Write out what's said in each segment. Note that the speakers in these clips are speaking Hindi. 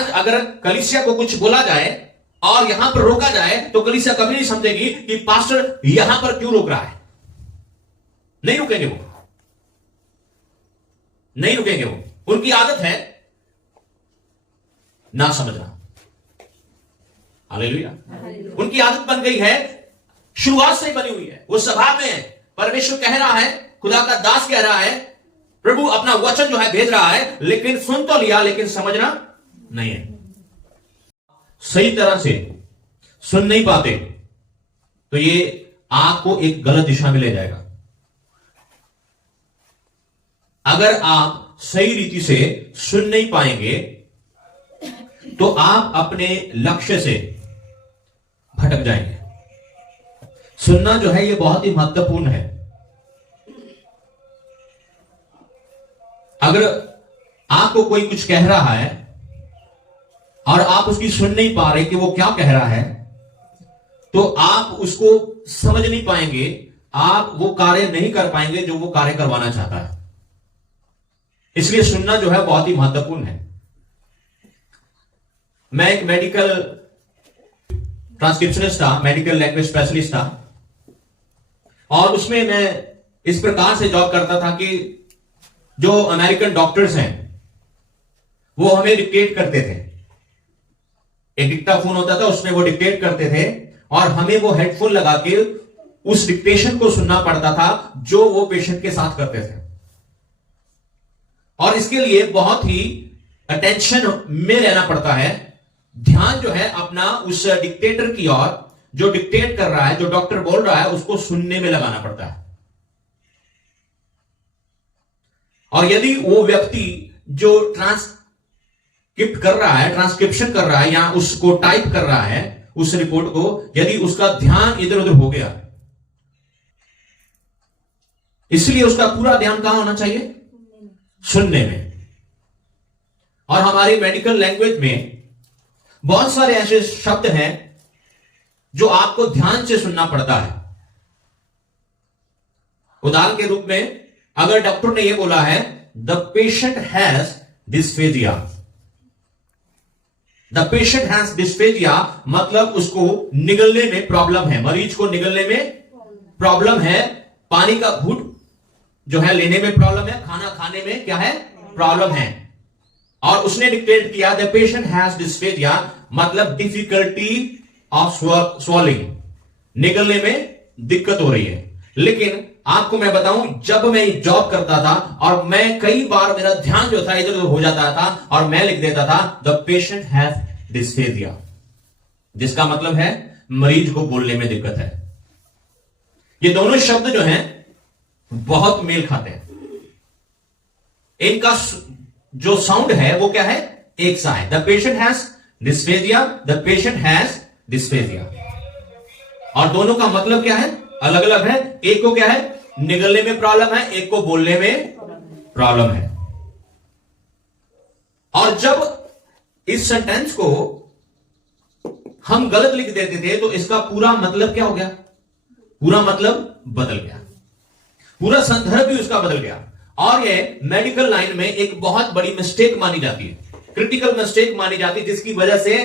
आज अगर कलीसिया को कुछ बोला जाए और यहां पर रोका जाए तो कलीसिया कभी नहीं समझेगी कि पास्टर यहां पर क्यों रोक रहा है। नहीं रुकेंगे वो, नहीं रुकेंगे वो। उनकी आदत है ना समझना। हालेलुया। उनकी आदत बन गई है, शुरुआत से ही बनी हुई है। वो सभा में परमेश्वर कह रहा है, खुदा का दास कह रहा है, प्रभु अपना वचन जो है भेज रहा है, लेकिन सुन तो लिया लेकिन समझना नहीं है। सही तरह से सुन नहीं पाते तो ये आपको एक गलत दिशा में ले जाएगा। अगर आप सही रीति से सुन नहीं पाएंगे तो आप अपने लक्ष्य से भटक जाएंगे। सुनना जो है ये बहुत ही महत्वपूर्ण है। अगर आपको कोई कुछ कह रहा है और आप उसकी सुन नहीं पा रहे कि वो क्या कह रहा है, तो आप उसको समझ नहीं पाएंगे, आप वो कार्य नहीं कर पाएंगे जो वो कार्य करवाना चाहता है। इसलिए सुनना जो है बहुत ही महत्वपूर्ण है। मैं एक मेडिकल ट्रांसक्रिप्शनिस्ट था, मेडिकल लैंग्वेज स्पेशलिस्ट था, और उसमें मैं इस प्रकार से जॉब करता था कि जो अमेरिकन डॉक्टर्स हैं वो हमें डिक्टेट करते थे। एक डिक्टाफोन होता था, उसमें वो डिक्टेट करते थे और हमें वो हेडफोन लगा के उस डिक्टेशन को सुनना पड़ता था जो वो पेशेंट के साथ करते थे। और इसके लिए बहुत ही अटेंशन में रहना पड़ता है, ध्यान जो है अपना उस डिक्टेटर की ओर, जो डिक्टेट कर रहा है, जो डॉक्टर बोल रहा है, उसको सुनने में लगाना पड़ता है। और यदि वो व्यक्ति जो ट्रांसक्रिप्ट कर रहा है, ट्रांसक्रिप्शन कर रहा है या उसको टाइप कर रहा है उस रिपोर्ट को, यदि उसका ध्यान इधर उधर हो गया, इसलिए उसका पूरा ध्यान कहां होना चाहिए? सुनने में। और हमारी मेडिकल लैंग्वेज में बहुत सारे ऐसे शब्द हैं जो आपको ध्यान से सुनना पड़ता है। उदाहरण के रूप में अगर डॉक्टर ने यह बोला है the patient has dysphagia, the patient has dysphagia मतलब उसको निगलने में प्रॉब्लम है, मरीज को निगलने में प्रॉब्लम है, पानी का घूंट जो है लेने में प्रॉब्लम है, खाना खाने में क्या है? प्रॉब्लम है। और उसने डिक्टेट किया द पेशेंट हैज डिस्फेजिया मतलब डिफिकल्टी ऑफ स्वॉलिंग, निगलने में दिक्कत हो रही है। लेकिन आपको मैं बताऊं, जब मैं जॉब करता था और मैं कई बार मेरा ध्यान जो था इधर उधर हो जाता था और मैं लिख देता था द पेशेंट हैज डिस्फेजिया, जिसका मतलब है मरीज को बोलने में दिक्कत है। ये दोनों शब्द जो हैं बहुत मेल खाते हैं, इनका जो साउंड है वो क्या है? एक सा है। The patient has dysphagia, the patient has dysphagia, और दोनों का मतलब क्या है? अलग अलग है। एक को क्या है? निगलने में प्रॉब्लम है, एक को बोलने में प्रॉब्लम है। और जब इस सेंटेंस को हम गलत लिख देते थे तो इसका पूरा मतलब क्या हो गया? पूरा मतलब बदल गया, पूरा संदर्भ भी उसका बदल गया। और ये मेडिकल लाइन में एक बहुत बड़ी मिस्टेक मानी जाती है, क्रिटिकल मिस्टेक मानी जाती है, जिसकी वजह से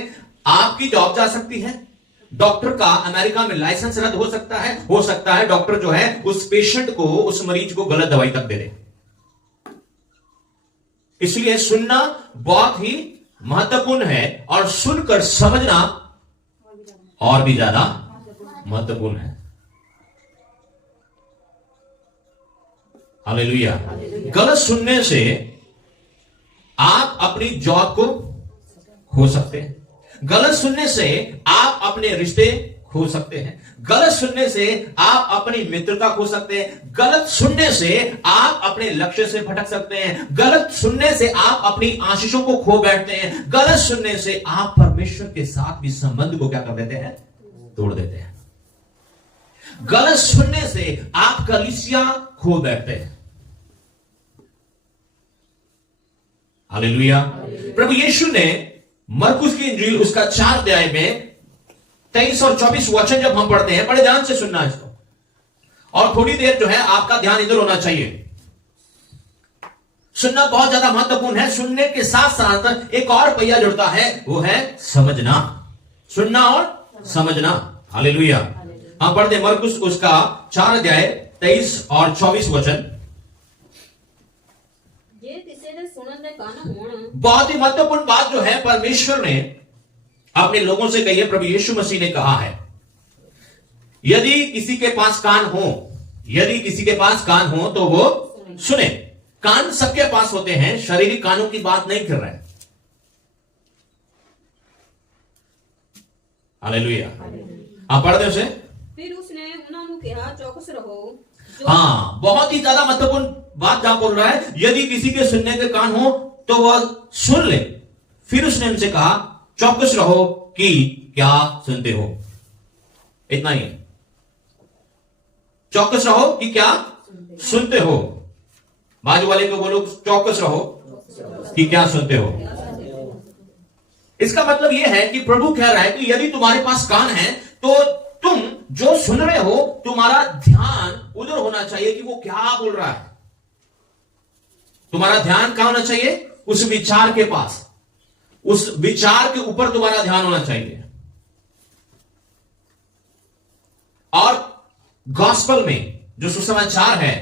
आपकी जॉब जा सकती है, डॉक्टर का अमेरिका में लाइसेंस रद्द हो सकता है डॉक्टर जो है उस पेशेंट को, उस मरीज को गलत दवाई तक दे दे। इसलिए सुनना बहुत ही महत्वपूर्ण है और सुनकर समझना और भी ज्यादा महत्वपूर्ण है। हालेलुया। गलत सुनने से आप अपनी जॉब को खो सकते हैं, गलत सुनने से आप अपने रिश्ते खो सकते हैं, गलत सुनने से आप अपनी मित्रता खो सकते हैं, गलत सुनने से आप अपने लक्ष्य से भटक सकते हैं, गलत सुनने से आप अपनी आशीषों को खो बैठते हैं, गलत सुनने से आप परमेश्वर के साथ भी संबंध को क्या कर देते हैं? तोड़ देते हैं। गलत सुनने से आप कलीसिया खो बैठते हैं। हालेलुया। प्रभु यीशु ने मरकुस की इंजील उसका 4 अध्याय में 23 और 24 वचन जब हम पढ़ते हैं, बड़े ध्यान से सुनना है इसको, और थोड़ी देर जो है आपका ध्यान इधर होना चाहिए। सुनना बहुत ज्यादा महत्वपूर्ण है। सुनने के साथ साथ एक और पहिया जुड़ता है, वो है समझना। सुनना और समझना। हालेलुया। हम पढ़ते मरकुस उसका 4 अध्याय 23 और 24 वचन। बहुत ही महत्वपूर्ण बात जो है परमेश्वर ने अपने लोगों से कही है, प्रभु यीशु मसीह ने कहा है, यदि किसी के पास कान हो, यदि किसी के पास कान हो तो वो सुने। कान सबके पास होते हैं, शारीरिक कानों की बात नहीं कर रहे हैं। हालेलुया। आप पढ़ दे उसे। फिर उसने उन्होंने कहा चौकस रहो। हाँ, बहुत ही ज्यादा महत्वपूर्ण बात जहां बोल रहा है, यदि किसी के सुनने के कान हो तो वह सुन ले। फिर उसने उनसे कहा चौकस रहो कि क्या सुनते हो। इतना ही, चौकस रहो कि क्या सुनते हो। बाजू वाले को बोलो चौकस रहो कि क्या सुनते हो। इसका मतलब यह है कि प्रभु कह रहा है कि यदि तुम्हारे पास कान है तो तुम जो सुन रहे हो, तुम्हारा ध्यान उधर होना चाहिए कि वो क्या बोल रहा है। तुम्हारा ध्यान कहां होना चाहिए? उस विचार के पास, उस विचार के ऊपर तुम्हारा ध्यान होना चाहिए। और गॉस्पल में जो सुसमाचार है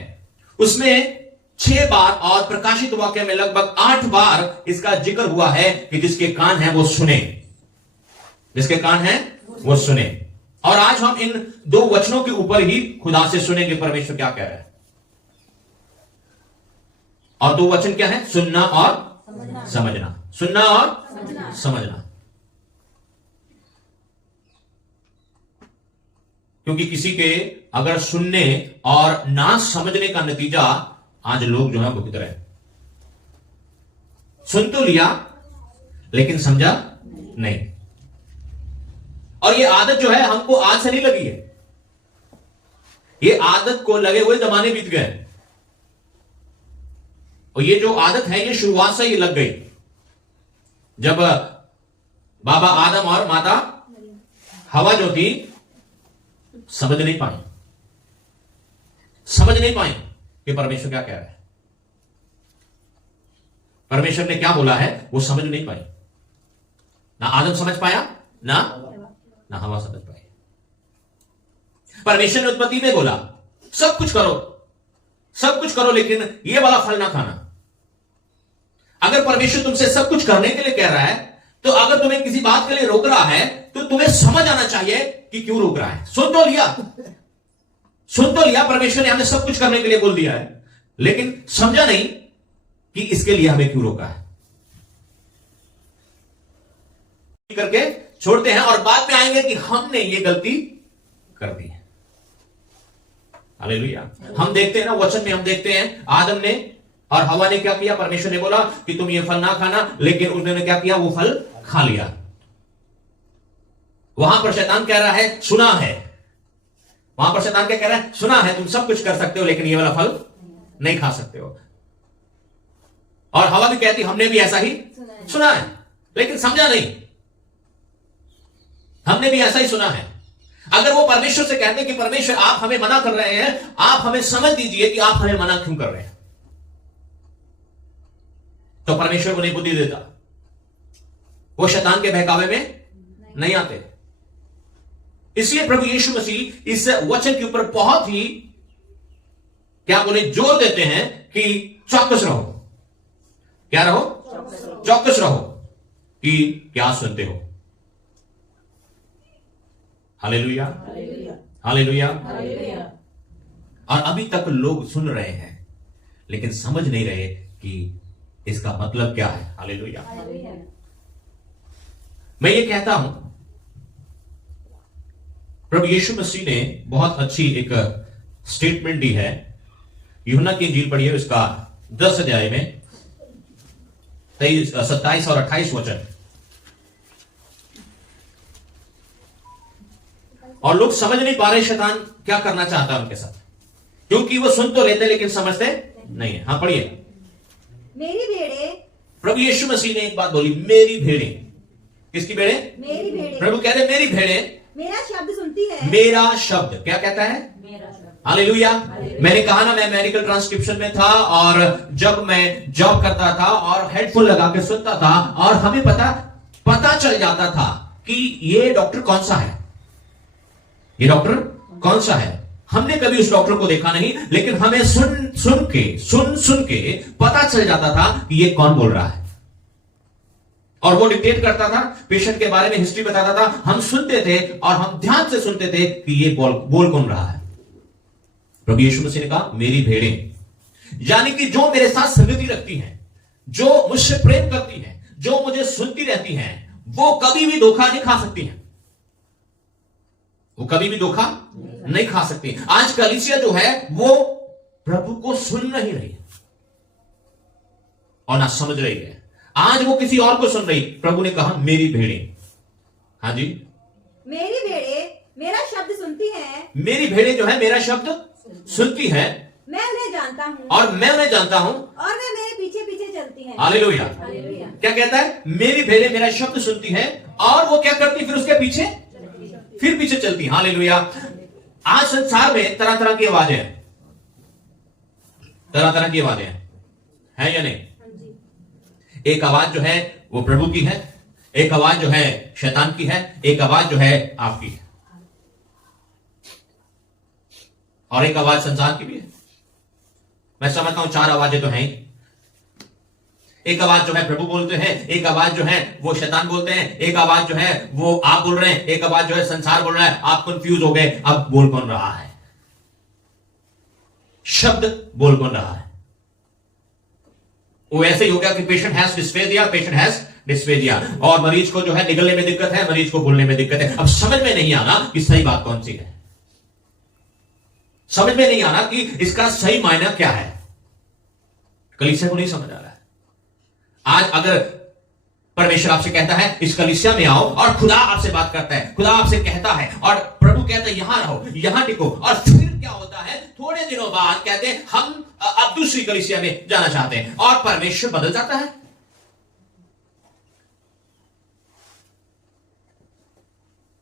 उसमें 6 बार और प्रकाशित वाक्य में लगभग 8 बार इसका जिक्र हुआ है कि जिसके कान है वो सुने, जिसके कान है वो सुने। और आज हम इन 2 वचनों के ऊपर ही खुदा से सुनेंगे परमेश्वर क्या कह रहा है। और 2 वचन क्या है? सुनना और समझना। सुनना और समझना। क्योंकि किसी के अगर सुनने और ना समझने का नतीजा आज लोग जो है भुगत रहे। सुन तो लिया लेकिन समझा नहीं। और ये आदत जो है हमको आज से नहीं लगी है, ये आदत को लगे हुए जमाने बीत गए। और ये जो आदत है ये शुरुआत से ही लग गई, जब बाबा आदम और माता हवा जो थी समझ नहीं पाई कि परमेश्वर क्या कह रहा है। परमेश्वर ने क्या बोला है वो समझ नहीं पाई। ना आदम समझ पाया, ना हवा समझ पाई। परमेश्वर ने उत्पत्ति में बोला सब कुछ करो लेकिन ये वाला फल ना खाना। अगर परमेश्वर तुमसे सब कुछ करने के लिए कह रहा है तो अगर तुम्हें किसी बात के लिए रोक रहा है तो तुम्हें समझ आना चाहिए कि क्यों रोक रहा है। सुन तो लिया परमेश्वर ने हमें सब कुछ करने के लिए बोल दिया है, लेकिन समझा नहीं कि इसके लिए हमें क्यों रोका है। करके छोड़ते हैं और बाद में आएंगे कि हमने ये गलती कर दी है। हालेलुया। हम देखते हैं ना वचन में, हम देखते हैं आदम ने और हवा ने क्या किया। परमेश्वर ने बोला कि तुम ये फल ना खाना, लेकिन उन्होंने क्या किया? वो फल खा लिया। वहां पर शैतान कह रहा है सुना है, वहां पर शैतान क्या कह रहा है? सुना है तुम सब कुछ कर सकते हो लेकिन ये वाला फल नहीं खा सकते हो। और हवा भी कहती हमने भी ऐसा ही सुना है लेकिन समझा नहीं। हमने भी ऐसा ही सुना है। अगर वो परमेश्वर से कहते कि परमेश्वर आप हमें मना कर रहे हैं, आप हमें समझ दीजिए कि आप हमें मना क्यों कर रहे हैं, तो परमेश्वर को नहीं बुद्धि देता। वो शैतान के बहकावे में नहीं आते। इसलिए प्रभु यीशु मसीह इस वचन के ऊपर बहुत ही क्या बोले जोर देते हैं कि चौकस रहो। क्या रहो? चौकस रहो कि क्या सुनते हो। Hallelujah, hallelujah. और अभी तक लोग सुन रहे हैं लेकिन समझ नहीं रहे कि इसका मतलब क्या है। हालेलुया। मैं ये कहता हूं प्रभु यीशु मसीह ने बहुत अच्छी एक स्टेटमेंट दी है। यूहन्ना की इंजील पढ़िए, उसका 10 अध्याय में 27 और 28 वचन। और लोग समझ नहीं पा रहे शैतान क्या करना चाहता है उनके साथ, क्योंकि वो सुन तो लेते लेकिन समझते नहीं है। हाँ पढ़िए। मेरी भेड़े, प्रभु यीशु मसीह ने एक बात बोली, मेरी भेड़े। किसकी भेड़े? मेरी भेड़े। प्रभु कहते मेरी भेड़े मेरा शब्द सुनती है। मेरा शब्द क्या कहता है? हालेलुया। मैंने कहा ना, मैं मेडिकल ट्रांसक्रिप्शन में था और जब मैं जॉब करता था और हेडफोन लगा के सुनता था और हमें पता चल जाता था कि ये डॉक्टर कौन सा है, ये डॉक्टर कौन सा है। हमने कभी उस डॉक्टर को देखा नहीं, लेकिन हमें सुन के पता चल जाता था कि ये कौन बोल रहा है। और वो डिक्टेट करता था, पेशेंट के बारे में हिस्ट्री बताता था, हम सुनते थे और हम ध्यान से सुनते थे कि ये बोल कौन रहा है। प्रभु यीशु मसीह ने कहा मेरी भेड़ें, यानी कि जो मेरे साथ संगति रखती हैं, जो मुझसे प्रेम करती हैं, जो मुझे सुनती रहती हैं, वो कभी भी धोखा नहीं खा सकती हैं। वो कभी भी धोखा नहीं खा सकती। आज कलीसिया जो है वो प्रभु को सुन नहीं रही है और ना समझ रही है। आज वो किसी और को सुन रही। प्रभु ने कहा मेरी भेड़ें, हाँ जी, मेरी भेड़ें मेरा शब्द सुनती हैं, मेरी भेड़ें जो है मेरा शब्द सुनती है मैं उन्हें जानता हूँ और मैं उन्हें जानता हूं और वे मेरे पीछे पीछे चलती हैं। हालेलुया। हालेलुया। क्या कहता है? मेरी भेड़ें मेरा शब्द सुनती हैं और वो क्या करती, फिर उसके पीछे फिर पीछे चलती। हालेलुया। आज संसार में तरह तरह की आवाजें हैं, तरह तरह की आवाजें हैं या नहीं? एक आवाज जो है वो प्रभु की है, एक आवाज जो है शैतान की है, एक आवाज जो है आपकी है, और एक आवाज संसार की भी है। मैं समझता हूं 4 आवाजें तो हैं ही। एक आवाज जो है प्रभु बोलते हैं, एक आवाज जो है वो शैतान बोलते हैं, एक आवाज जो है वो आप बोल रहे हैं, एक आवाज जो है संसार बोल रहा है। आप कंफ्यूज हो गए, अब बोल कौन रहा है? शब्द बोल कौन रहा है? वो ऐसे ही हो गया कि patient has dysphagia, patient has dysphagia, और मरीज को जो है निगलने में दिक्कत है, मरीज को बोलने में दिक्कत है। अब समझ में नहीं आना कि सही बात कौन सी है, समझ में नहीं आना कि इसका सही मायना क्या है। कलीसिया को नहीं समझ आ रहा है। आज अगर परमेश्वर आपसे कहता है इस कलीसिया में आओ, और खुदा आपसे बात करता है, खुदा आपसे कहता है और प्रभु कहता है यहां रहो, यहां टिको, और फिर क्या होता है, थोड़े दिनों बाद कहते हैं हम अब दूसरी कलीसिया में जाना चाहते हैं, और परमेश्वर बदल जाता है।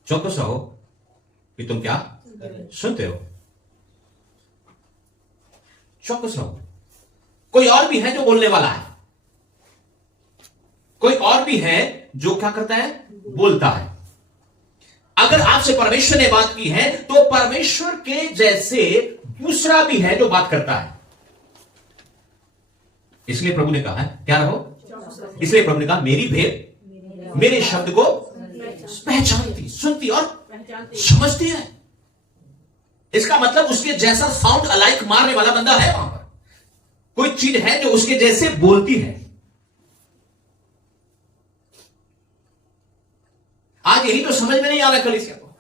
चौकस रहो कि तुम क्या सुनते हो, चौकस रहो। कोई और भी है जो बोलने वाला है, कोई और भी है जो क्या करता है, बोलता है। अगर आपसे परमेश्वर ने बात की है तो परमेश्वर के जैसे दूसरा भी है जो बात करता है। इसलिए प्रभु ने कहा है क्या रहो, इसलिए प्रभु ने कहा मेरी भेड़ मेरे शब्द को पहचानती, सुनती और समझती है। इसका मतलब उसके जैसा साउंड अलाइक मारने वाला बंदा है वहां पर, कोई चीज है जो उसके जैसे बोलती है। आज यही तो समझ में नहीं आ रहा कलीसिया को,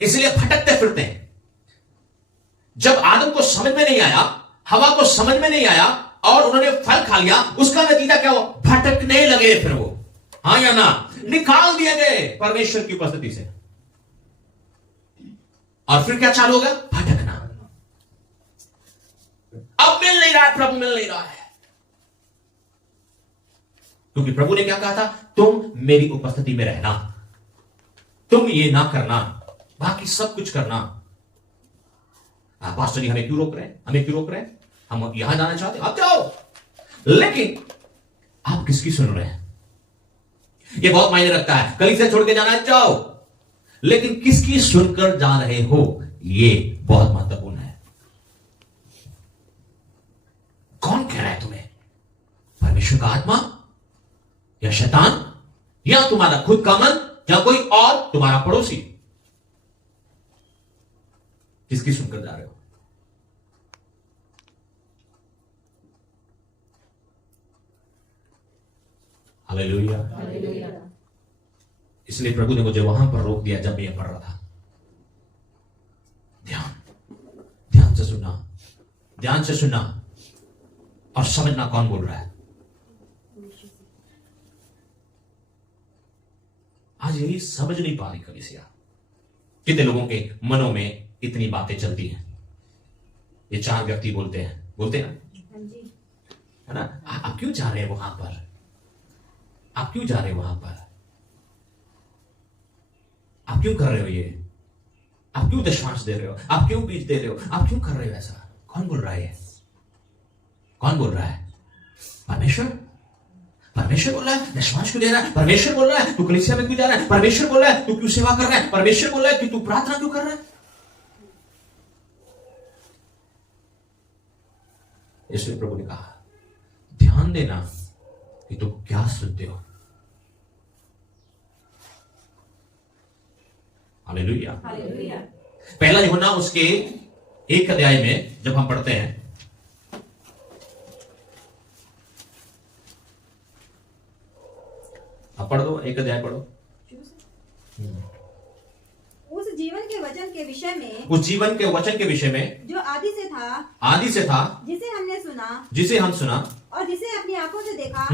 इसलिए भटकते फिरते हैं। जब आदम को समझ में नहीं आया, हवा को समझ में नहीं आया और उन्होंने फल खा लिया, उसका नतीजा क्या हुआ? भटकने लगे फिर वो, हाँ या ना? निकाल दिए गए परमेश्वर की उपस्थिति से, और फिर क्या चालू होगा? भटकना। अब मिल नहीं रहा है, प्रभु मिल नहीं रहा है, क्योंकि प्रभु ने क्या कहा था? तुम मेरी उपस्थिति में रहना, तुम ये ना करना, बाकी सब कुछ करना। पास्टर जी हमें क्यों रोक रहे हैं, हमें क्यों रोक रहे हैं? हम यहां जाना चाहते हैं, आप जाओ, लेकिन आप किसकी सुन रहे हैं? ये बहुत मायने रखता है। कलीसिया छोड़ के जाना है, जाओ, लेकिन किसकी सुनकर जा रहे हो, ये बहुत महत्वपूर्ण है। कौन कह रहा है तुम्हें? परमेश्वर का आत्मा या शैतान या तुम्हारा खुद का मन या कोई और तुम्हारा पड़ोसी? किसकी सुनकर जा रहे हो? हालेलुया। इसलिए प्रभु ने मुझे वहां पर रोक दिया जब मैं यह पढ़ रहा था। ध्यान से सुनना, ध्यान से सुनना और समझना कौन बोल रहा है। आज यही समझ नहीं पा रही कलीसिया। कितने लोगों के मनों में इतनी बातें चलती हैं। ये 4 व्यक्ति बोलते हैं ना, है ना? आप क्यों जा रहे हैं वहां पर? आप क्यों जा रहे हो वहां पर? आप क्यों कर रहे हो ये? आप क्यों दशमांश दे रहे हो, आप क्यों बीज दे रहे हो, आप क्यों कर रहे हो ऐसा? कौन बोल रहा है? कौन बोल रहा है? परमेश्वर। परमेश्वर बोल रहा है दशमांश क्यों दे रहा है? परमेश्वर बोल रहा है तू कलीसिया में क्यों जा रहा है? परमेश्वर बोल रहा है तू क्यों सेवा कर रहा है? परमेश्वर बोल रहा है कि तू प्रार्थना क्यों कर रहा है? इसलिए प्रभु ने कहा ध्यान देना कि तुम क्या सुनते हो। हालेलुया। हालेलुया। पहला यूहन्ना उसके 1 अध्याय में जब हम पढ़ते हैं, आप पढ़ दो, 1 अध्याय पढ़ो। उस जीवन के वचन के विषय में, उस जीवन के वचन के विषय में जो आदि से था, जिसे हम सुना और जिसे अपनी आंखों से देखा,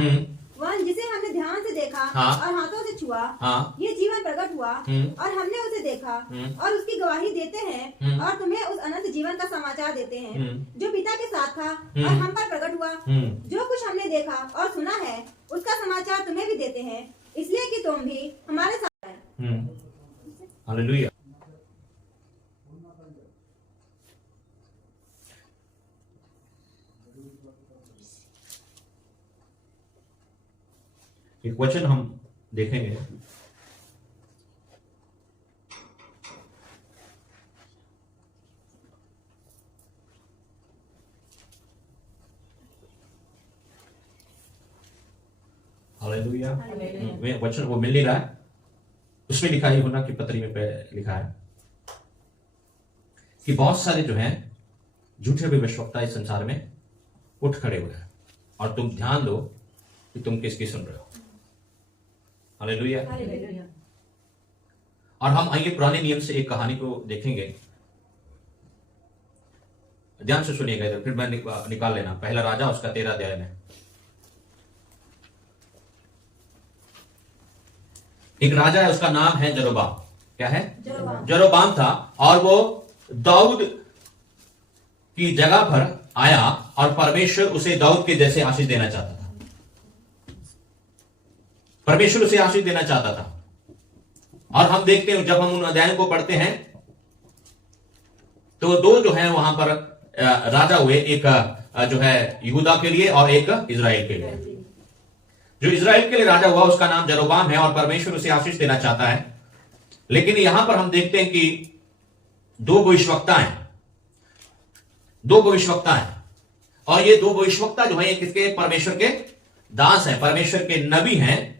वह जिसे हमने ध्यान से देखा हाँ। और हाथों से छुआ, हाँ। ये जीवन प्रकट हुआ और हमने उसे देखा और उसकी गवाही देते हैं और तुम्हें उस अनंत जीवन का समाचार देते हैं जो पिता के साथ था और हम पर प्रकट हुआ। जो कुछ हमने देखा और सुना है उसका समाचार तुम्हें भी देते हैं, इसलिए कि तुम भी हमारे साथ हैं। हालेलुया। एक वचन हम देखेंगे, हालेलुया। वचन वो मिल नहीं रहा है, उसमें लिखा है, यूहन्ना की पत्री में लिखा है कि बहुत सारे जो हैं झूठे भविष्यवक्ता इस संसार में उठ खड़े हुए हैं और तुम ध्यान दो कि तुम किसकी सुन रहे हो। हालेलुया। और हम आइए पुराने नियम से एक कहानी को देखेंगे, ध्यान से सुनिएगा इधर, फिर मैं निकाल लेना। पहला राजा उसका 13 अध्याय में एक राजा है, उसका नाम है जरोबाम। क्या है? जरोबाम था और वो दाऊद की जगह पर आया और परमेश्वर उसे दाऊद के जैसे आशीष देना चाहता था। परमेश्वर उसे आशीष देना चाहता था। और हम देखते हैं जब हम उन अध्यायों को पढ़ते हैं तो 2 जो है वहां पर राजा हुए, एक जो है यहूदा के लिए और एक इजराइल के लिए। जो इजराइल के लिए राजा हुआ उसका नाम जरोबाम है और परमेश्वर उसे आशीष देना चाहता है। लेकिन यहां पर हम देखते हैं कि 2 भविष्यवक्ता हैं, 2 भविष्यवक्ता हैं और ये 2 भविष्यवक्ता जो है ये किसके? परमेश्वर के दास हैं, परमेश्वर के नबी हैं।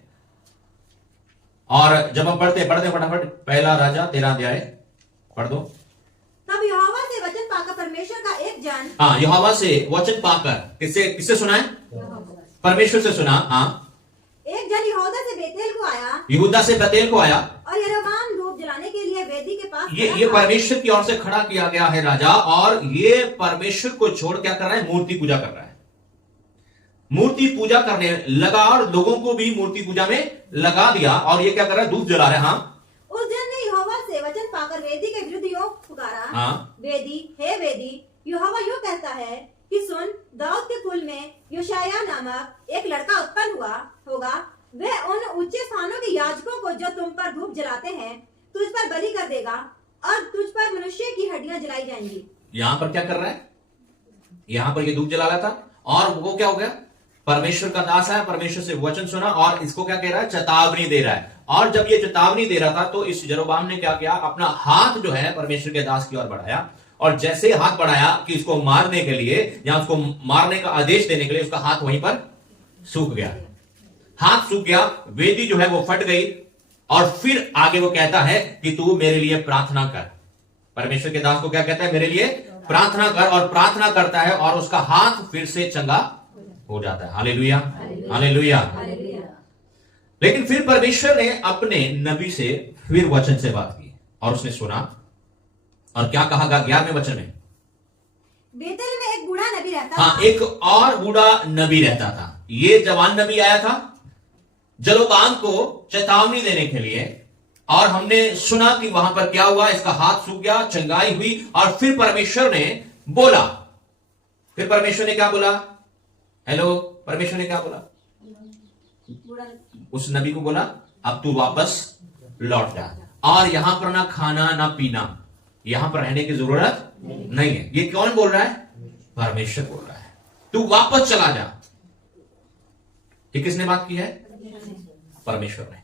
और जब हम पढ़ते फटाफट पहला राजा 13 अध्याय पढ़ दो। तब यहोवा से वचन पाकर परमेश्वर का एक जन, हाँ, यहोवा से वचन पाकर, किससे सुना है? परमेश्वर से सुना। हाँ, एक जन यहूदा से बेतेल को आया, यहूदा से बेतेल को आया और यरोबाम धूप जलाने के लिए वेदी के पास ये परमेश्वर की ओर से खड़ा किया गया है राजा, और ये परमेश्वर को छोड़ क्या कर रहा है? मूर्ति पूजा कर रहा है। मूर्ति पूजा करने लगा और लोगों को भी मूर्ति पूजा में लगा दिया और ये क्या कर रहा है? धूप जला रहा है। हाँ, उस जन ने यहोवा से वचन पाकर वेदी के विरुद्ध योग पुकारा। हाँ। वेदी, हे वेदी, यहोवा यूं कहता है कि सुन, दाऊद के कुल में योशाया नामक एक लड़का उत्पन्न हुआ होगा। वह उन ऊंचे स्थानों के याजकों को जो तुम पर धूप जलाते हैं तुझ पर बलि कर देगा और तुझ पर मनुष्य की हड्डियां जलाई जाएंगी। यहां पर क्या कर रहा है? यहां पर ये धूप जला रहा था और वो क्या हो गया? परमेश्वर का दास है, परमेश्वर से वचन सुना और इसको क्या कह रहा है? चेतावनी दे रहा है। और जब ये चेतावनी दे रहा था तो इस जरोबाम ने क्या किया? अपना हाथ जो है परमेश्वर के दास की ओर बढ़ाया और जैसे हाथ बढ़ाया कि इसको मारने के लिए या उसको मारने का आदेश देने के लिए, उसका हाथ वहीं पर सूख गया। हाथ सूख गया, वेदी जो है वो फट गई और फिर आगे वो कहता है कि तू मेरे लिए प्रार्थना कर। परमेश्वर के दास को क्या कहता है? मेरे लिए प्रार्थना कर। और प्रार्थना करता है और उसका हाथ फिर से चंगा हो जाता है। Hallelujah, hallelujah. लेकिन फिर परमेश्वर ने अपने नबी से फिर वचन से बात की और उसने सुना और क्या कहा? 11वें वचन में, बेतेल में एक बूढ़ा नबी रहता था। हाँ, एक और बूढ़ा नबी रहता था। ये जवान नबी आया था जरोबाम को चेतावनी देने के लिए और हमने सुना कि वहां पर क्या हुआ? इसका हाथ सूख गया, चंगाई हुई और फिर परमेश्वर ने बोला। फिर परमेश्वर ने क्या बोला? हेलो, परमेश्वर ने क्या बोला? उस नबी को बोला अब तू वापस लौट जा और यहां पर ना खाना ना पीना, यहां पर रहने की जरूरत नहीं है। ये कौन बोल रहा है? परमेश्वर बोल रहा है। तू वापस चला जा। ये किसने बात की है? परमेश्वर ने।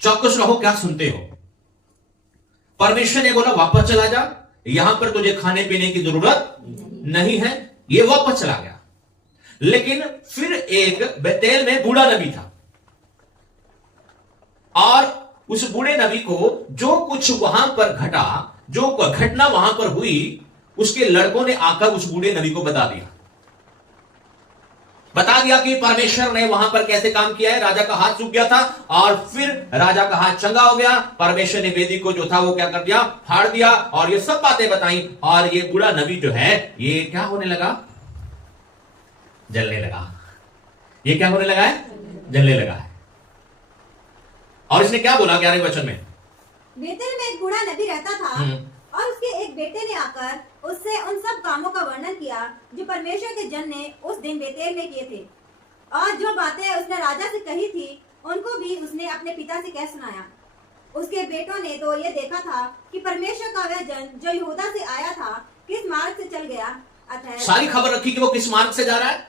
चौकस रहो, क्या सुनते हो? परमेश्वर ने बोला वापस चला जा, यहां पर तुझे खाने पीने की जरूरत नहीं है। ये वापस चला गया। लेकिन फिर एक बेतेल में बूढ़ा नबी था, और उस बूढ़े नबी को जो कुछ वहां पर घटा, जो घटना वहां पर हुई, उसके लड़कों ने आकर उस बूढ़े नबी को बता दिया कि परमेश्वर ने वहां पर कैसे काम किया है। राजा का हाथ सूख गया था और फिर राजा का हाथ चंगा हो गया। परमेश्वर ने वेदी को जो था वो क्या कर दिया? फाड़ दिया। और ये सब बातें बताई। और ये बूढ़ा नबी जो है, ये क्या होने लगा? जलने लगा। ये क्या होने लगा है? जलने लगा है। और इसने क्या बोला 11वें वचन में? बेतेल में एक बूढ़ा नबी रहता था, और उसके एक बेटे ने आकर उससे उन सब कामों का वर्णन किया जो परमेश्वर के जन ने उस दिन बेतेल में किए थे, और जो बातें उसने राजा से कही थी उनको भी उसने अपने पिता से कह सुनाया। उसके बेटों ने तो ये देखा था कि परमेश्वर का वह जन जो यहूदा से आया था किस मार्ग से चल गया। अतः सारी खबर रखी कि वो किस मार्ग से जा रहा है।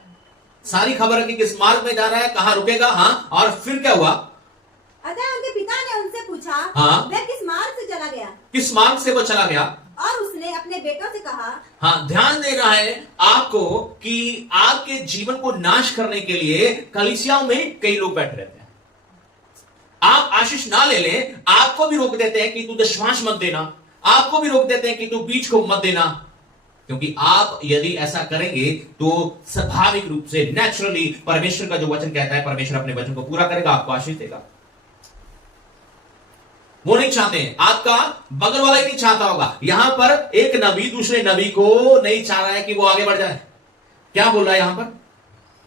सारी खबर रखी किस मार्ग में जा रहा है, कहां रुकेगा। हाँ, और फिर क्या हुआ? अतः उनके पिता ने उनसे पूछा, हाँ? वह किस मार्ग से चला गया? किस मार्ग से वो चला गया? और उसने अपने बेटों से कहा। हाँ, ध्यान देना है आपको कि आपके जीवन को नाश करने के लिए कलीसियाओं में कई लोग बैठे रहते हैं। आप आशीष ना ले लें, आपको भी रोक देते हैं कि तू दशमांश मत देना, आपको भी रोक देते हैं कि तू बीज को मत देना। क्योंकि आप यदि ऐसा करेंगे तो स्वाभाविक रूप से नेचुरली परमेश्वर का जो वचन कहता है, परमेश्वर अपने वचन को पूरा करेगा, आपको आशीष देगा। वो नहीं चाहते हैं, आपका बगल वाला ही नहीं चाहता होगा। यहां पर एक नबी दूसरे नबी को नहीं चाह रहा है कि वो आगे बढ़ जाए। क्या बोल रहा है यहां पर?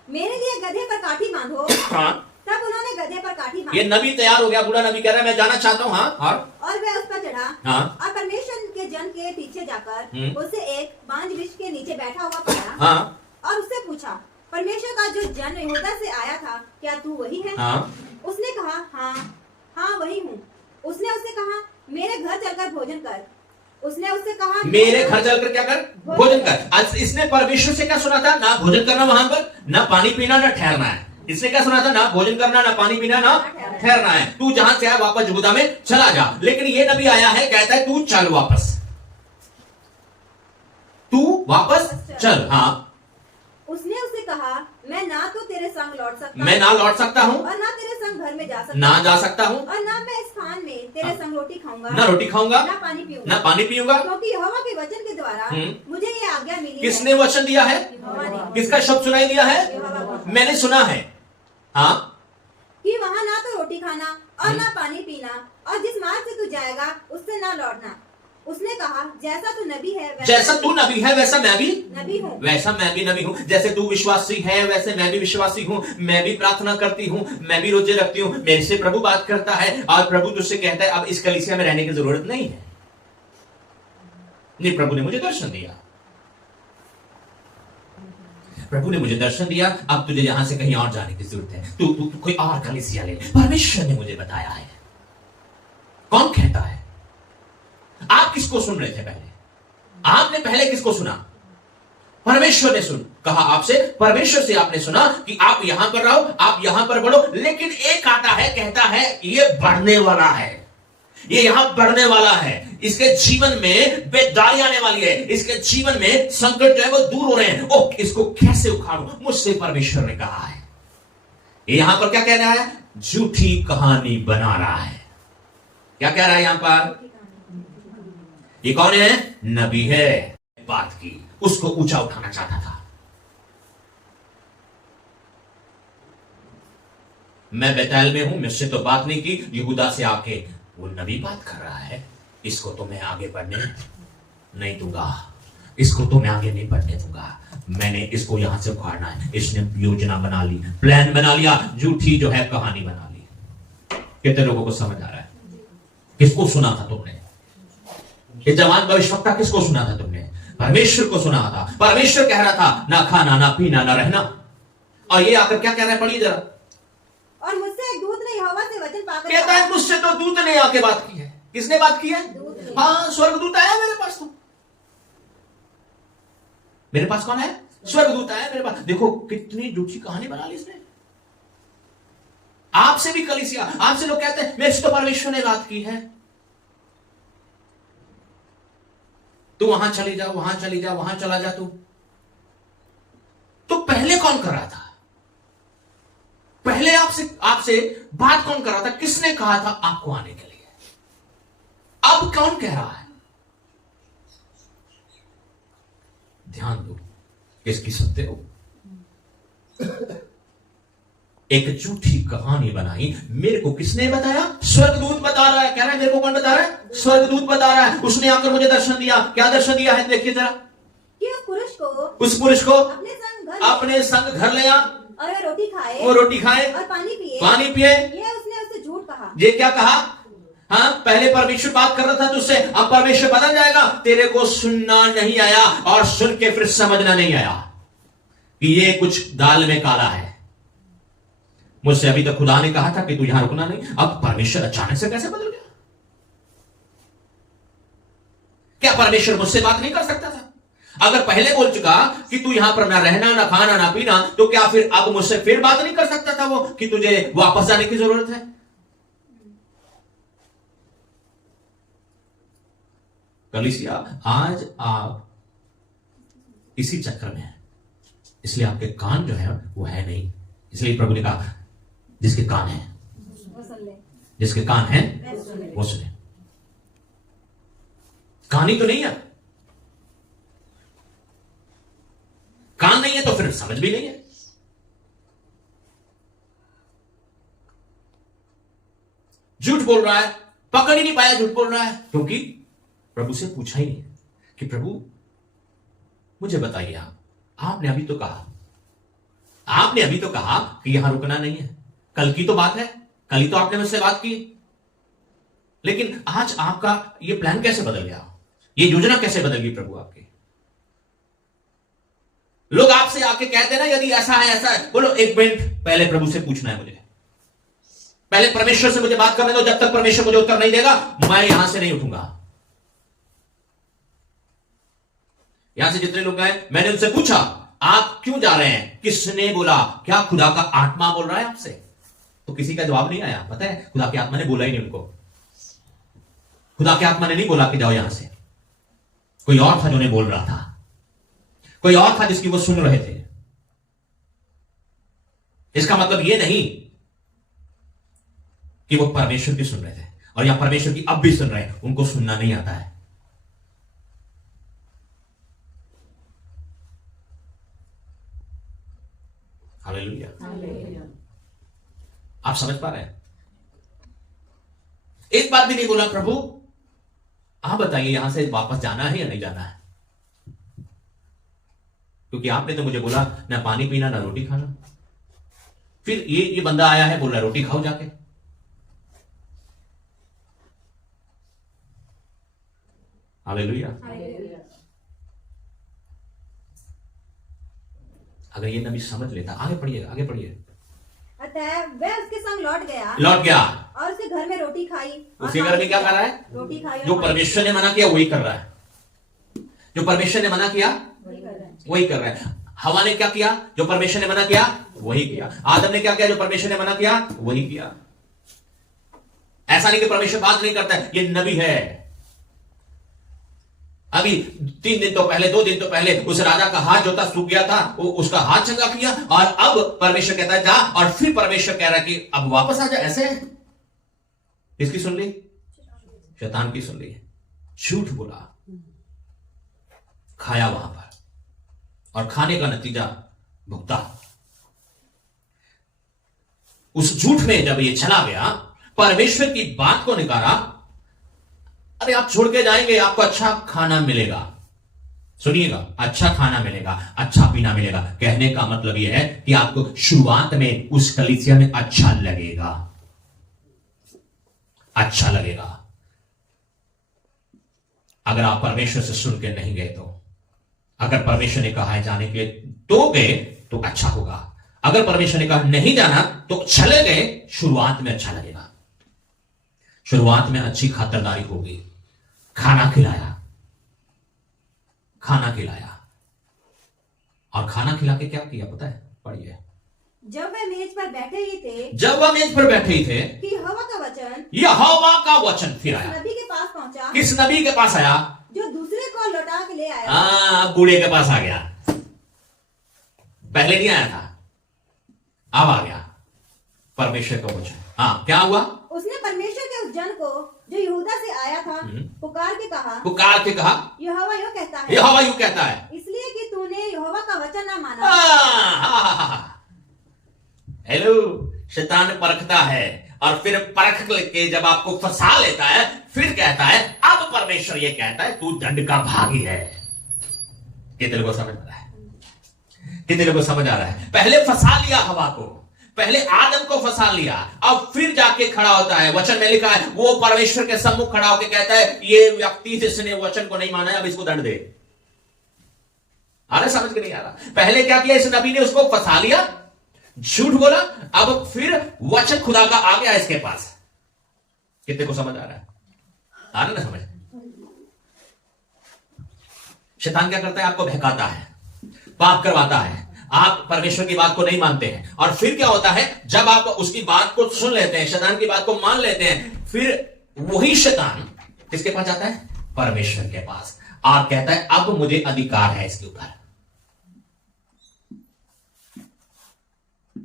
मेरे लिए गधे पर काठी बांधो। हाँ? तब उन्होंने गधे पर काठी बांधी। ये नबी तैयार हो गया। बूढ़ा नबी कह रहा है मैं जाना चाहता हूं। हाँ? और वह उस पर चढ़ा। हाँ? और परमेश्वर के जन के पीछे जाकर उसे एक बांज वृक्ष के नीचे बैठा हुआ पाया। हाँ? और उससे पूछा, परमेश्वर का जो जन यहूदा से आया था, क्या तू वही है? हाँ? उसने कहा, हाँ वही हूँ। उसने उससे कहा, मेरे घर चलकर भोजन कर। उसने उससे कहा, मेरे घर चलकर क्या कर? भोजन कर। आज इसने परमेश्वर से क्या सुना था? ना भोजन करना वहां पर, ना पानी पीना, ना ठहरना है। इसने क्या सुना था? ना भोजन करना, ना पानी पीना, ना ठहरना है। तू जहां से आया वापस यहूदा में चला जा। लेकिन ये नबी आया है, कहता है तू चल वापस, तू वापस चल। हाँ? उसने उससे कहा, मैं ना तो तेरे संग लौट सकता, मैं ना लौट सकता हूँ, और ना तेरे संग घर में जा सकता, ना जा सकता हूँ, और ना मैं इस स्थान में तेरे संग रोटी खाऊंगा, ना रोटी खाऊंगा, ना पानी पीऊंगा, ना पानी पीऊंगा। क्योंकि यहोवा के वचन के द्वारा मुझे ये आज्ञा मिली है। किसने वचन दिया है? यहोवा ने। किसका शब्द सुनाई दिया है? यहोवा का। मैंने सुना है। हाँ? कि वहाँ ना तो रोटी खाना और ना पानी पीना, और जिस मार्ग से तू जाएगा उससे ना लौटना। उसने कहा, जैसा तू नबी है जैसा तू नबी है वैसा मैं भी नबी हूँ। वैसा मैं भी नबी हूँ। जैसे तू विश्वासी है वैसे मैं भी विश्वासी हूँ। मैं भी प्रार्थना करती हूँ, मैं भी रोजे रखती हूँ। मेरे से प्रभु बात करता है और प्रभु तुझसे कहता है अब इस कलीसिया में रहने की जरूरत नहीं है। नहीं, प्रभु ने मुझे दर्शन दिया, प्रभु ने मुझे दर्शन दिया, अब तुझे यहां से कहीं और जाने की जरूरत है। तू कोई और कलीसिया ले। परमेश्वर ने मुझे बताया है। कौन कहता है? आप किसको सुन रहे थे पहले? आपने पहले किसको सुना? परमेश्वर ने कहा आपसे, परमेश्वर से आपने सुना कि आप यहां पर रहो, आप यहां पर बढ़ो। लेकिन एक आता है, कहता है ये बढ़ने वाला है, ये यहां बढ़ने वाला है, इसके जीवन में बेदारी आने वाली है, इसके जीवन में संकट जो है वो दूर हो रहे हैं। ओ, इसको कैसे उखाड़ूं? मुझसे परमेश्वर ने कहा है। ये यहां पर क्या कह रहा है? झूठी कहानी बना रहा है। क्या कह रहा है यहां पर? ये कौन है? नबी है। बात की, उसको ऊंचा उठाना चाहता था। मैं बेतैल में हूं, मुझसे तो बात नहीं की, यहूदा से आके वो नबी बात कर रहा है। इसको तो मैं आगे बढ़ने नहीं दूंगा, इसको तो मैं आगे नहीं बढ़ने दूंगा। मैंने इसको यहां से उखाड़ना है। इसने योजना बना ली, प्लान बना लिया, झूठी जो है कहानी बना ली। कितने लोगों को समझ आ रहा है? किसको सुना था तुमने? ये जवान भविष्यवक्ता किसको सुना था तुमने? परमेश्वर को सुना था। परमेश्वर कह रहा था ना खाना, ना पीना, ना रहना। और ये आकर क्या कह रहा है? पढ़िए जरा। और मुझसे एक दूत ने यहोवा से वचन पाकर कहता है मुझसे तो दूत ने आके बात की है। किसने बात की है? हाँ, स्वर्गदूत आया मेरे पास। तो मेरे पास कौन है? स्वर्गदूत आया मेरे पास। देखो कितनी झूठी कहानी बना ली इसने। आपसे भी कलीसिया, आपसे लोग कहते हैं मेरे से तो परमेश्वर ने बात की है, तू वहां चली जा, वहां चली जा, वहां चला जा। तू तो पहले कौन कर रहा था? पहले आपसे बात कौन कर रहा था? किसने कहा था आपको आने के लिए? अब कौन कह रहा है? ध्यान दो, किसकी सुनते हो? एक झूठी कहानी बनाई। मेरे को किसने बताया? स्वर्गदूत बता रहा है। कह रहा है मेरे को कौन बता रहा है? स्वर्गदूत बता रहा है। उसने आकर मुझे दर्शन दिया। क्या दर्शन दिया है? देखिए जरा। कि उस पुरुष को अपने संग घर ले लिया और वो रोटी खाए और पानी पिए। ये उसने उससे झूठ कहा। ये क्या कहा? हाँ, पहले परमेश्वर बात कर रहा था तुझसे, अब परमेश्वर बदल जाएगा। तेरे को सुनना नहीं आया और सुन के फिर समझना नहीं आया कि ये कुछ दाल में काला है। मुझसे अभी तक खुदा ने कहा था कि तू यहां रुकना नहीं, अब परमेश्वर अचानक से कैसे बदल गया? क्या परमेश्वर मुझसे बात नहीं कर सकता था? अगर पहले बोल चुका कि तू यहां पर ना रहना, ना खाना, ना पीना, तो क्या फिर अब मुझसे फिर बात नहीं कर सकता था वो कि तुझे वापस जाने की जरूरत है? कलीसिया, आज आप इसी चक्कर में हैं, इसलिए आपके कान जो है वो है नहीं। इसलिए प्रभु ने कहा जिसके कान है, जिसके कान है वो सुने। कहानी तो नहीं है, कान नहीं है तो फिर समझ भी नहीं है। झूठ बोल रहा है, पकड़ ही नहीं पाया, झूठ बोल रहा है क्योंकि प्रभु से पूछा ही नहीं कि प्रभु मुझे बताइए, आपने अभी तो कहा कि यहां रुकना नहीं है। कल की तो बात है, कल ही तो आपने मुझसे बात की, लेकिन आज आपका ये प्लान कैसे बदल गया? ये योजना कैसे बदल गई प्रभु आपकी? लोग आपसे आके कहते ना यदि ऐसा है, बोलो एक मिनट पहले प्रभु से पूछना है मुझे, पहले परमेश्वर से मुझे बात करने दो। जब तक परमेश्वर मुझे उत्तर नहीं देगा मैं यहां से नहीं उठूंगा। यहां से जितने लोग गए मैंने उनसे पूछा आप क्यों जा रहे हैं? किसने बोला? क्या खुदा का आत्मा बोल रहा है आपसे? तो किसी का जवाब नहीं आया। पता है खुदा की आत्मा ने बोला ही नहीं उनको। खुदा की आत्मा ने नहीं बोला कि जाओ यहां से। कोई और था जो उन्हें बोल रहा था, कोई और था जिसकी वो सुन रहे थे। इसका मतलब ये नहीं कि वो परमेश्वर की सुन रहे थे और या परमेश्वर की अब भी सुन रहे हैं, उनको सुनना नहीं आता है। हालेलुया। आप समझ पा रहे हैं? एक बार भी नहीं बोला प्रभु आप बताइए यहां से वापस जाना है या नहीं जाना है, क्योंकि आपने तो मुझे बोला ना पानी पीना ना रोटी खाना। फिर ये बंदा आया है बोल रहा है रोटी खाओ जाके। हालेलुया। अगर ये नबी समझ लेता, आगे पढ़िएगा, आगे पढ़िए। अतः वह उसके संग लौट गया और उसके घर में रोटी खाई। उसके घर में क्या कर रहा है? रोटी खाई। जो परमेश्वर ने मना किया वही कर रहा है। जो परमेश्वर ने मना किया वही कर रहा है। हवा ने क्या किया? जो परमेश्वर ने मना किया वही किया। आदम ने क्या किया? जो परमेश्वर ने मना किया वही किया। ऐसा नहीं कि परमेश्वर बात नहीं करता है, ये नबी है। अभी 3 दिन तो पहले, 2 दिन तो पहले उस राजा का हाथ जो था सूख गया था, वो उसका हाथ चंगा किया और अब परमेश्वर कहता है जा, और फिर परमेश्वर कह रहा है कि अब वापस आ जा। ऐसे है। किसकी सुन ली? शैतान की सुन ली। झूठ बोला, खाया वहां पर और खाने का नतीजा भुगता। उस झूठ में जब ये चला गया, परमेश्वर की बात को निकाला, अरे आप छोड़ के जाएंगे, आपको अच्छा खाना मिलेगा। सुनिएगा, अच्छा खाना मिलेगा, अच्छा पीना मिलेगा। कहने का मतलब यह है कि आपको शुरुआत में उस कलीसिया में अच्छा लगेगा, अच्छा लगेगा। अगर आप परमेश्वर से सुन के नहीं गए तो, अगर परमेश्वर ने कहा है जाने के लिए तो गए तो अच्छा होगा। अगर परमेश्वर ने कहा नहीं जाना तो चले गए, शुरुआत में अच्छा लगेगा, शुरुआत में अच्छी खातिरदारी होगी, खाना खिलाया, खाना खिलाया। और खाना खिला के क्या किया पता है? पढ़िए। जब वे मेज पर बैठे ही थे, जब वह मेज पर बैठे ही थे कि यहोवा का वचन यहोवा का वचन फिर आया। नबी के पास पहुंचा, किस नबी के पास आया? जो दूसरे को लौटा के ले आया। अब बूढ़े के पास आ गया, पहले नहीं आया था, अब आ गया परमेश्वर का वचन। हाँ, क्या हुआ? उसने परमेश्वर के उस जन को जो यहूदा से आया था पुकार के कहा, यहोवा यूं कहता है, यहोवा यूं कहता है, इसलिए कि तूने यहोवा का वचन ना माना। हेलो, शैतान परखता है और फिर परख के जब आपको फंसा लेता है, फिर कहता है अब परमेश्वर ये कहता है तू दंड का भागी है। कितने लोगों को समझ आ रहा है? कितने लोगों को समझ आ रहा है? पहले फंसा लिया हवा को, पहले आदम को फंसा लिया, अब फिर जाके खड़ा होता है। वचन में लिखा है वो परमेश्वर के सम्मुख खड़ा होकर कहता है ये व्यक्ति जिसने वचन को नहीं माना है अब इसको दंड दे। अरे समझ के नहीं आ रहा? पहले क्या किया इस नबी ने? उसको फंसा लिया, झूठ बोला, अब फिर वचन खुदा का आ गया इसके पास। कितने को समझ आ रहा है? आ रहा ना समझ? शैतान क्या करता है? आपको बहकाता है, पाप करवाता है, आप परमेश्वर की बात को नहीं मानते हैं, और फिर क्या होता है जब आप उसकी बात को सुन लेते हैं, शैतान की बात को मान लेते हैं, फिर वही शैतान किसके पास जाता है? परमेश्वर के पास, और कहता है अब मुझे अधिकार है इसके ऊपर,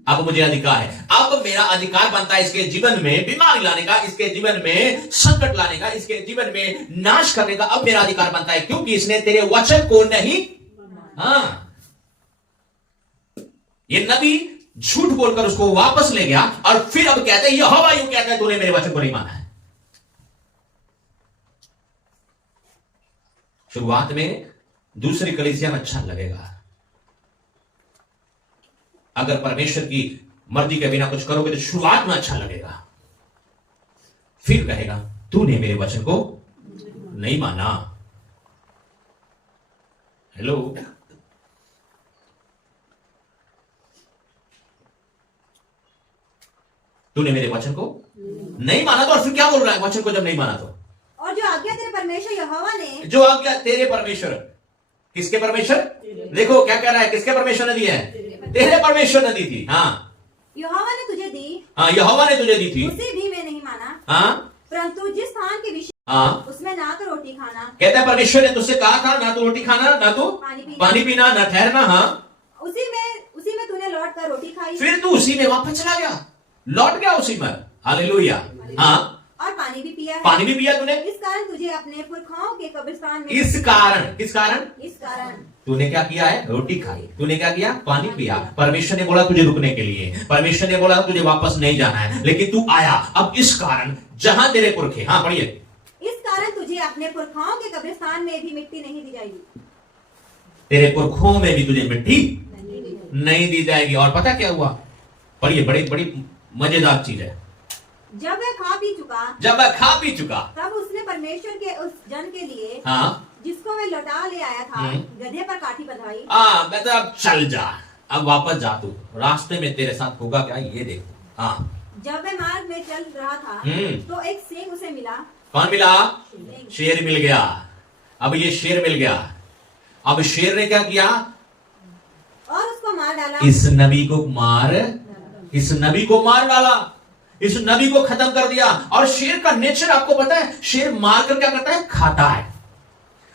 अब मुझे अधिकार है, अब मेरा अधिकार बनता है इसके जीवन में बीमारी लाने का, इसके जीवन में संकट लाने का, इसके जीवन में नाश करने का अब मेरा अधिकार बनता है, क्योंकि इसने तेरे वचन को नहीं। हाँ, ये नबी झूठ बोलकर उसको वापस ले गया, और फिर अब कहता है यहोवा यूं कहता है तूने मेरे वचन को नहीं माना है। शुरुआत में दूसरी कलीसिया में अच्छा लगेगा, अगर परमेश्वर की मर्जी के बिना कुछ करोगे तो शुरुआत में अच्छा लगेगा, फिर कहेगा तूने मेरे वचन को नहीं माना। हेलो, तूने मेरे वचन को नहीं माना तो, और फिर क्या बोल रहा है? वचन को जब नहीं माना तो, और जो आज्ञा तेरे परमेश्वर यहोवा ने, जो आज्ञा तेरे परमेश्वर, किसके परमेश्वर? देखो क्या कह रहा है, किसके परमेश्वर ने दी है? तेरे परमेश्वर ने दी थी। हाँ, यहोवा ने तुझे दी, हाँ, यहोवा ने तुझे दी थी, उसे भी मैं नहीं माना। हाँ, परंतु जिस स्थान के विषय हाँ, उसमें ना तो रोटी खाना, कहता है परमेश्वर ने तुझसे कहा था ना तो रोटी खाना, ना तो पानी पीना, ना ठहरना। हाँ, उसी में तूने लौट कर रोटी खाई, फिर तू उसी में वापस चला गया, लौट गया उसी में। हालेलुया। हाँ, और पानी भी पिया है। पानी भी पिया तूने। इस कारण तुझे अपने पुरखाओं के कब्रिस्तान में, इस कारण, किस कारण? इस कारण तूने क्या किया है? रोटी खाई। तूने क्या किया? पानी पिया। परमेश्वर ने बोला तुझे रुकने के लिए, परमेश्वर ने बोला तुझे वापस नहीं जाना है, लेकिन तू आया। अब इस कारण जहां तेरे पुरखे, हाँ पढ़िए, इस कारण तुझे अपने पुरखाओं के कब्रिस्तान में भी मिट्टी नहीं दी जाएगी, तेरे पुरखों में भी तुझे मिट्टी नहीं दी जाएगी। और पता क्या हुआ? पढ़िए, बड़ी बड़ी मजेदार चीज है। जब वह खा पी चुका, तब उसने परमेश्वर के उस जन के लिए, हाँ, जिसको वह लौटा ले आया था, गधे पर काठी बंधवाई। मतलब अब चल जा, अब वापस जा, तू रास्ते में तेरे साथ होगा क्या ये देखो। हाँ, जब वह मार्ग में चल रहा था तो एक सिंह उसे मिला। कौन मिला? शेर मिल गया। अब ये शेर मिल गया, अब शेर ने क्या किया? और उसको मार डाला। इस नबी को मार डाला, इस नबी को खत्म कर दिया। और शेर का नेचर आपको पता है, शेर मारकर क्या करता है? खाता है।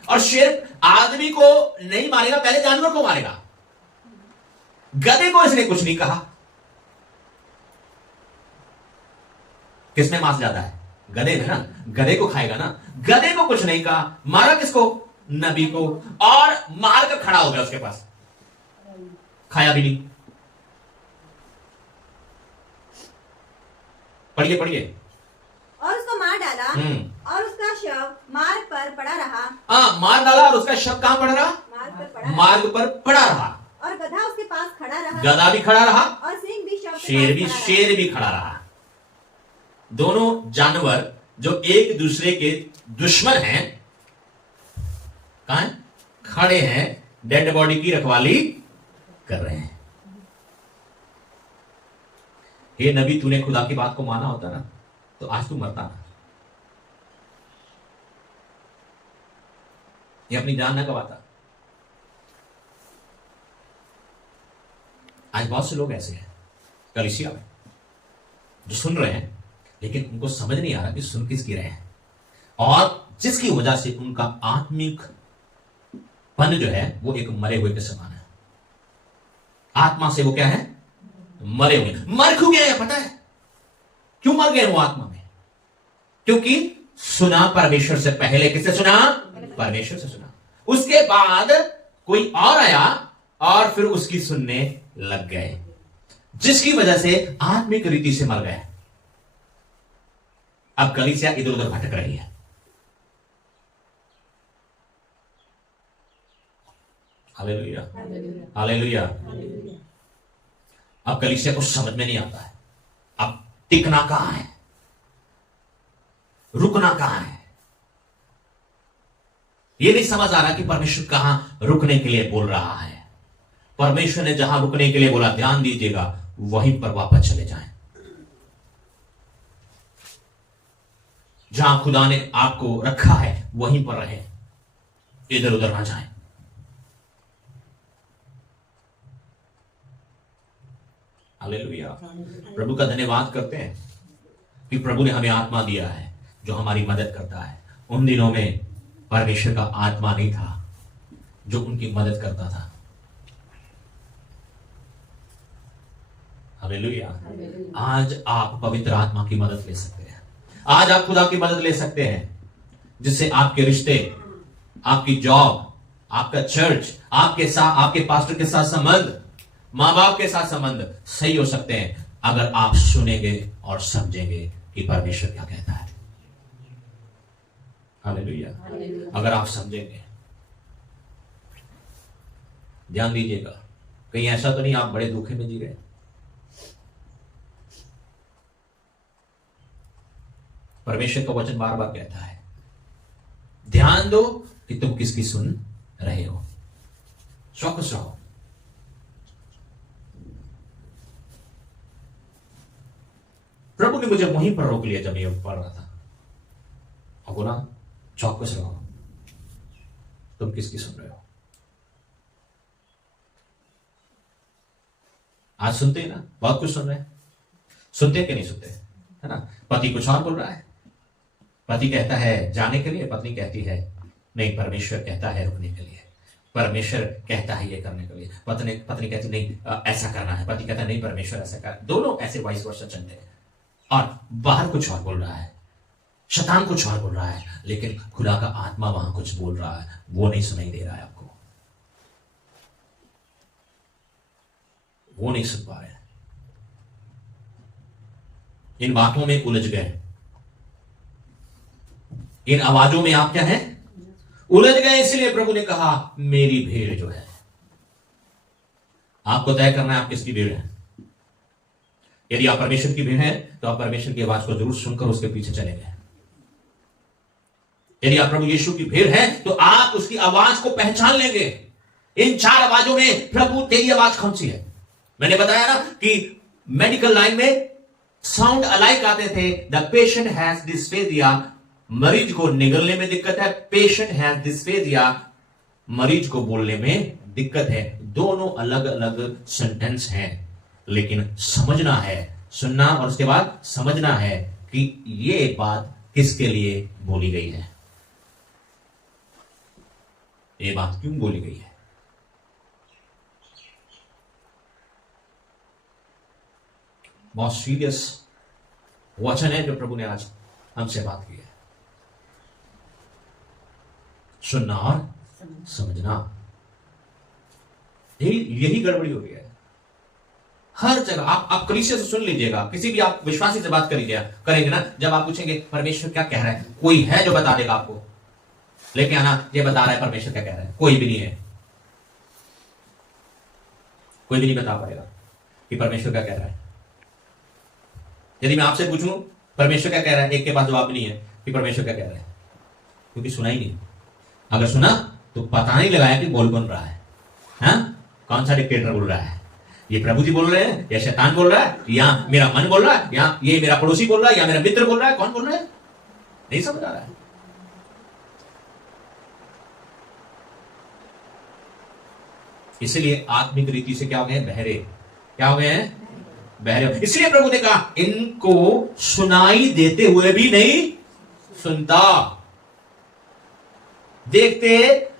और शेर आदमी को नहीं मारेगा, पहले जानवर को मारेगा। गधे को इसने कुछ नहीं कहा। किसमें मांस ज्यादा है? गधे में ना, गधे को खाएगा ना। गधे को कुछ नहीं कहा, मारा किसको? नबी को, और मारकर खड़ा हो गया उसके पास, खाया भी नहीं। पढ़िए पढ़िए। और उसको मार डाला, और उसका शव मार्ग पर पड़ा रहा। हाँ, मार डाला और उसका शव कहां पड़ा रहा? मार्ग पर पड़ा रहा। और गधा उसके पास खड़ा रहा, गधा भी खड़ा रहा, और सिंह भी शव शेर भी खड़ा रहा। दोनों जानवर जो एक दूसरे के दुश्मन हैं, कहां हैं? खड़े हैं, डेड बॉडी की रखवाली कर रहे हैं। हे नबी, तूने खुदा की बात को माना होता ना तो आज तू मरता ना। ये अपनी जान न गवाता। आज बहुत से लोग ऐसे हैं कलीसिया में जो सुन रहे हैं, लेकिन उनको समझ नहीं आ रहा कि सुन किसकी रहे हैं, और जिसकी वजह से उनका आत्मिक पन जो है वो एक मरे हुए के समान है। आत्मा से वो क्या है? मरे हुए। मर क्यों गए? पता है क्यों मर गए वो आत्मा में? क्योंकि सुना परमेश्वर से पहले। किससे सुना? परमेश्वर से सुना। उसके बाद कोई और आया और फिर उसकी सुनने लग गए, जिसकी वजह से आत्मिक रीति से मर गए। अब कलीसिया इधर उधर भटक रही है। Hallelujah, hallelujah. अब कलीसिया को समझ में नहीं आता है अब टिकना कहां है, रुकना कहां है। यह नहीं समझ आ रहा कि परमेश्वर कहां रुकने के लिए बोल रहा है। परमेश्वर ने जहां रुकने के लिए बोला, ध्यान दीजिएगा, वहीं पर वापस चले जाएं। जहां खुदा ने आपको रखा है वहीं पर रहें, इधर उधर ना जाएं। हालेलुया। प्रभु का धन्यवाद करते हैं कि प्रभु ने हमें आत्मा दिया है जो हमारी मदद करता है। उन दिनों में परमेश्वर का आत्मा नहीं था जो उनकी मदद करता था। हालेलुया। आज आप पवित्र आत्मा की मदद ले सकते हैं। आज आप खुदा की मदद ले सकते हैं, जिससे आपके रिश्ते, आपकी जॉब, आपका चर्च, आपके साथ, आपके पास्टर के साथ संबंध, मां बाप के साथ संबंध सही हो सकते हैं, अगर आप सुनेंगे और समझेंगे कि परमेश्वर क्या कहता है। हालेलुया। अगर आप समझेंगे। ध्यान दीजिएगा, कहीं ऐसा तो नहीं आप बड़े धोखे में जी रहे। परमेश्वर का वचन बार बार कहता है, ध्यान दो कि तुम किसकी सुन रहे हो। चौकस रहो। प्रभु ने मुझे वहीं पर रोक लिया जब ये पढ़ रहा था, और बोला चौकस रहो, तुम किसकी सुन रहे हो। आज सुनते हैं ना, बहुत कुछ सुन रहे हैं। सुनते कि नहीं सुनते, है ना। पति कुछ और बोल रहा है, पति कहता है जाने के लिए, पत्नी कहती है नहीं, परमेश्वर कहता है रुकने के लिए, परमेश्वर कहता है ये करने के लिए। पत्नी कहती नहीं ऐसा करना है, पति कहता है नहीं परमेश्वर ऐसा कर। दोनों ऐसे वाइस वर्सा चलते हैं, और बाहर कुछ और बोल रहा है, शैतान कुछ और बोल रहा है, लेकिन खुदा का आत्मा वहां कुछ बोल रहा है, वो नहीं सुनाई दे रहा है आपको, वो नहीं सुन पा रहे। इन बातों में उलझ गए, इन आवाजों में आप क्या है, उलझ गए। इसलिए प्रभु ने कहा मेरी भीड़ जो है, आपको तय करना है आप किसकी भीड़ है। यदि आप परमेश्वर की भीड़ है तो आप परमेश्वर की आवाज को जरूर सुनकर उसके पीछे चलेंगे। यदि आप प्रभु यीशु की भीड़ है तो आप उसकी आवाज को पहचान लेंगे। इन चार आवाजों में प्रभु तेरी आवाज कौन सी है। मैंने बताया ना कि मेडिकल लाइन में साउंड अलाइक आते थे। द पेशेंट हैज डिस्फेजिया, मरीज को निगलने में दिक्कत है। पेशेंट हैज डिस्फेजिया, मरीज को बोलने में दिक्कत है। दोनों अलग अलग सेंटेंस हैं, लेकिन समझना है, सुनना और उसके बाद समझना है कि ये बात किसके लिए बोली गई है, ये बात क्यों बोली गई है। बहुत सीरियस वचन है जो प्रभु ने आज हमसे बात की है। सुनना और समझना, यही गड़बड़ी हो रही है हर जगह। आप कलीसिया से सुन लीजिएगा, किसी भी आप विश्वासी से बात करेंगे ना, जब आप पूछेंगे परमेश्वर क्या कह रहा है, कोई है जो बता देगा आपको, लेके आना ये बता रहा है परमेश्वर क्या कह रहा है, कोई भी नहीं है। कोई भी नहीं बता पाएगा कि परमेश्वर क्या कह रहा है। यदि मैं आपसे पूछूं परमेश्वर क्या कह रहा है, एक के पास जवाब नहीं है कि परमेश्वर क्या कह रहा है, क्योंकि सुना ही नहीं। अगर सुना तो पता नहीं लगाया कि बोल कौन रहा है, हाँ? कौन सा डिक्टेटर बोल रहा है, ये प्रभु जी बोल रहे हैं या शैतान बोल रहा है, या मेरा मन बोल रहा है, या ये मेरा पड़ोसी बोल रहा है, या मेरा मित्र बोल रहा है, कौन बोल रहा है, नहीं समझ आ रहा है। इसलिए आत्मिक रीति से क्या हो गए हैं? बहरे। क्या हो गए हैं? बहरे। इसलिए प्रभु ने कहा इनको सुनाई देते हुए भी नहीं सुनता, देखते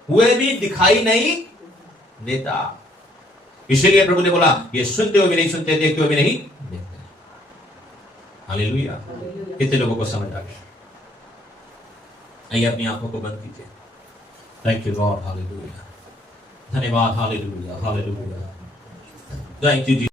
हुए भी दिखाई नहीं देता। इसलिए प्रभु ने बोला ये सुनते हुए भी नहीं सुनते, देखते हुए भी नहीं देखते। हालेलुया। कितने लोगों को समझ आ गया? आइए अपनी आंखों को बंद कीजिए। Thank you God. हालेलुया। धन्यवाद। हालेलुया। हालेलुया। Thank you.